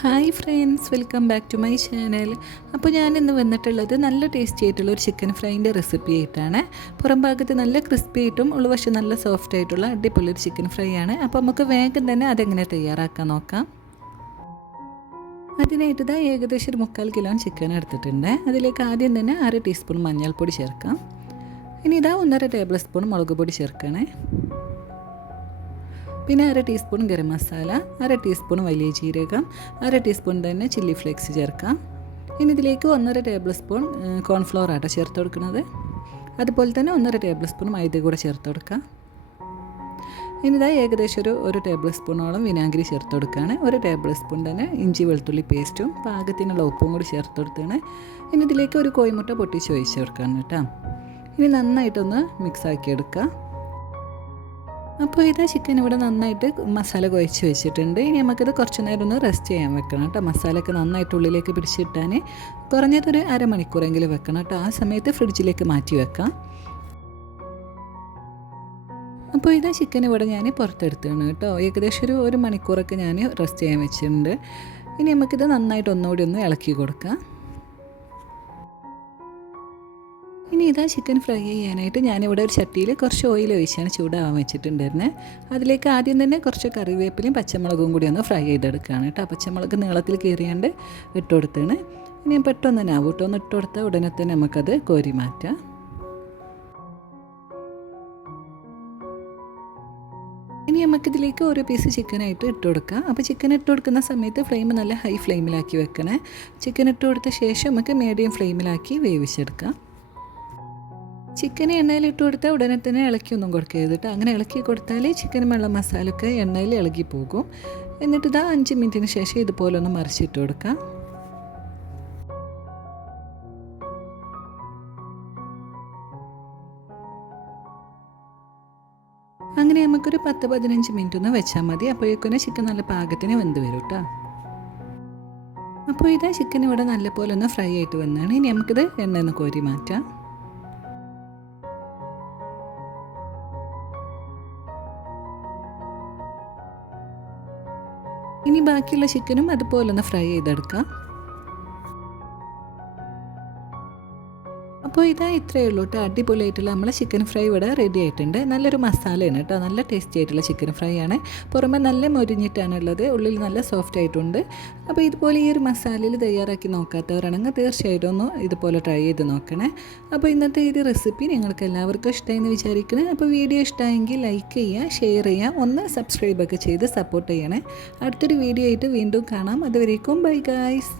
Hi friends, welcome back to my channel. അപ്പോൾ ഞാനിന്ന് വന്നിട്ടുള്ളത് നല്ല ടേസ്റ്റി ആയിട്ടുള്ള ഒരു ചിക്കൻ ഫ്രൈൻ്റെ റെസിപ്പി ആയിട്ടാണ്. പുറം ഭാഗത്ത് നല്ല ക്രിസ്പി ആയിട്ടും ഉൾവശം നല്ല സോഫ്റ്റ് ആയിട്ടുള്ള അടിപൊളി ഒരു ചിക്കൻ ഫ്രൈ ആണ്. അപ്പോൾ നമുക്ക് വേഗം തന്നെ അതെങ്ങനെ തയ്യാറാക്കാൻ നോക്കാം. അതിനായിട്ട് ഇതാ ഏകദേശം ഒരു 3/4 കിലോ ചിക്കൻ എടുത്തിട്ടുണ്ട്. അതിലേക്ക് ആദ്യം തന്നെ 1/2 ടീസ്പൂൺ മഞ്ഞൾപ്പൊടി ചേർക്കാം. ഇനി ഇതാ 1.5 ടേബിൾ സ്പൂൺ മുളക് പൊടി ചേർക്കണേ. പിന്നെ 1/2 ടീസ്പൂൺ ഗരം മസാല, 1/2 ടീസ്പൂൺ വലിയ ജീരകം, 1/2 ടീസ്പൂൺ തന്നെ ചില്ലി ഫ്ലേക്സ് ചേർക്കാം. ഇനി ഇതിലേക്ക് 1.5 ടേബിൾ സ്പൂൺ കോൺഫ്ലവർ ആട്ടോ ചേർത്ത് കൊടുക്കുന്നത്. അതുപോലെ തന്നെ 1.5 ടേബിൾ സ്പൂൺ മൈദ കൂടെ ചേർത്ത് കൊടുക്കാം. ഇനി ഇതാ ഏകദേശം ഒരു ടേബിൾ സ്പൂണോളം വിനാഗിരി ചേർത്ത് കൊടുക്കുകയാണ്. 1 ടേബിൾ സ്പൂൺ തന്നെ ഇഞ്ചി വെളുത്തുള്ളി പേസ്റ്റും പാകത്തിനുള്ള ഉപ്പും കൂടി ചേർത്ത് കൊടുക്കുകയാണ്. ഇനി ഇതിലേക്ക് ഒരു കോഴിമുട്ട പൊട്ടിച്ച് ഒഴിച്ച് കൊടുക്കുകയാണ് കേട്ടോ. ഇനി നന്നായിട്ടൊന്ന് മിക്സാക്കി എടുക്കുക. അപ്പോൾ ഇതാ ചിക്കൻ ഇവിടെ നന്നായിട്ട് മസാല കുഴച്ച് വെച്ചിട്ടുണ്ട്. ഇനി നമുക്കിത് കുറച്ച് നേരം ഒന്ന് റെസ്റ്റ് ചെയ്യാൻ വെക്കണം കേട്ടോ. മസാലയൊക്കെ നന്നായിട്ട് ഉള്ളിലേക്ക് പിടിച്ചിട്ടാൻ കുറഞ്ഞതൊരു അരമണിക്കൂറെങ്കിലും വെക്കണം കേട്ടോ. ആ സമയത്ത് ഫ്രിഡ്ജിലേക്ക് മാറ്റി വെക്കാം. അപ്പോൾ ഇതാ ചിക്കൻ ഇവിടെ ഞാൻ പുറത്തെടുത്താണ് കേട്ടോ. ഏകദേശം ഒരു മണിക്കൂറൊക്കെ ഞാൻ റെസ്റ്റ് ചെയ്യാൻ വെച്ചിട്ടുണ്ട്. ഇനി നമുക്കിത് നന്നായിട്ട് ഒന്നുകൂടി ഒന്ന് ഇളക്കി കൊടുക്കാം. ഇനി ഇതാ ചിക്കൻ ഫ്രൈ ചെയ്യാനായിട്ട് ഞാനിവിടെ ഒരു ചട്ടിയിൽ കുറച്ച് ഓയിൽ ഒഴിച്ചാണ് ചൂടാവാൻ വെച്ചിട്ടുണ്ടായിരുന്നത്. അതിലേക്ക് ആദ്യം തന്നെ കുറച്ച് കറിവേപ്പിലയും പച്ചമുളകും കൂടി ഒന്ന് ഫ്രൈ ചെയ്തെടുക്കുകയാണ് കേട്ടോ. പച്ചമുളക് നീളത്തിൽ കീറിയാണ്ട് ഇട്ട് കൊടുത്താണ്. ഇനി പെട്ടെന്ന് തന്നെ ആവൂട്ടോ, ഇട്ട് കൊടുത്താൽ ഉടനെ തന്നെ നമുക്കത് കോരി മാറ്റാം. ഇനി നമുക്കിതിലേക്ക് ഓരോ പീസ് ചിക്കനായിട്ട് ഇട്ട് കൊടുക്കാം. അപ്പോൾ ചിക്കൻ ഇട്ട് കൊടുക്കുന്ന സമയത്ത് ഫ്ലെയിം നല്ല ഹൈ ഫ്ലെയിമിലാക്കി വെക്കണേ. ചിക്കൻ ഇട്ട് കൊടുത്ത ശേഷം നമുക്ക് മീഡിയം ഫ്ലെയിമിലാക്കി വേവിച്ചെടുക്കാം. ചിക്കൻ എണ്ണയിൽ ഇട്ട് കൊടുത്താൽ ഉടനെ തന്നെ ഇളക്കിയൊന്നും കൊടുക്കരുത് കേട്ടോ. അങ്ങനെ ഇളക്കി കൊടുത്താൽ ചിക്കൻ വെള്ളം മസാലയൊക്കെ എണ്ണയിൽ ഇളകി പോകും. എന്നിട്ട് ഇതാ 5 മിനിറ്റിന് ശേഷം ഇതുപോലെ ഒന്ന് മറിച്ചിട്ട് കൊടുക്കാം. അങ്ങനെ നമുക്കൊരു 10-15 മിനിറ്റ് ഒന്ന് വെച്ചാൽ മതി. അപ്പോഴേക്കും ചിക്കൻ നല്ല പാകത്തിന് വെന്ത് വരും കേട്ടോ. അപ്പോൾ ഇതാ ചിക്കൻ ഇവിടെ നല്ലപോലെ ഒന്ന് ഫ്രൈ ആയിട്ട് വന്നതാണ്. ഇനി നമുക്കിത് എണ്ണ ഒന്ന് കോരി മാറ്റാം. ഇനി ബാക്കിയുള്ള ചിക്കനും അതുപോലെ ഒന്ന് ഫ്രൈ ചെയ്തെടുക്കാം. അപ്പോൾ ഇതാ ഇത്രയേ ഉള്ളൂ കേട്ടോ. അടിപൊളിയായിട്ടുള്ള നമ്മളെ ചിക്കൻ ഫ്രൈ ഇവിടെ റെഡി ആയിട്ടുണ്ട്. നല്ലൊരു മസാലയാണ് കേട്ടോ. നല്ല ടേസ്റ്റി ആയിട്ടുള്ള ചിക്കൻ ഫ്രൈ ആണ്. പുറമെ നല്ല മൊരിഞ്ഞിട്ടാണുള്ളത്, ഉള്ളിൽ നല്ല സോഫ്റ്റ് ആയിട്ടുണ്ട്. അപ്പോൾ ഇതുപോലെ ഈ ഒരു മസാലയിൽ തയ്യാറാക്കി നോക്കാത്തവരാണെങ്കിൽ തീർച്ചയായിട്ടും ഒന്ന് ഇതുപോലെ ട്രൈ ചെയ്ത് നോക്കണേ. അപ്പോൾ ഇന്നത്തെ ഈ ഒരു റെസിപ്പി നിങ്ങൾക്ക് എല്ലാവർക്കും ഇഷ്ടമായെന്ന് വിചാരിക്കണേ. അപ്പോൾ വീഡിയോ ഇഷ്ടമായെങ്കിൽ ലൈക്ക് ചെയ്യുക, ഷെയർ ചെയ്യുക, ഒന്ന് സബ്സ്ക്രൈബൊക്കെ ചെയ്ത് സപ്പോർട്ട് ചെയ്യണേ. അടുത്തൊരു വീഡിയോ ആയിട്ട് വീണ്ടും കാണാം. അതുവരേക്കും ബൈ ഗൈസ്.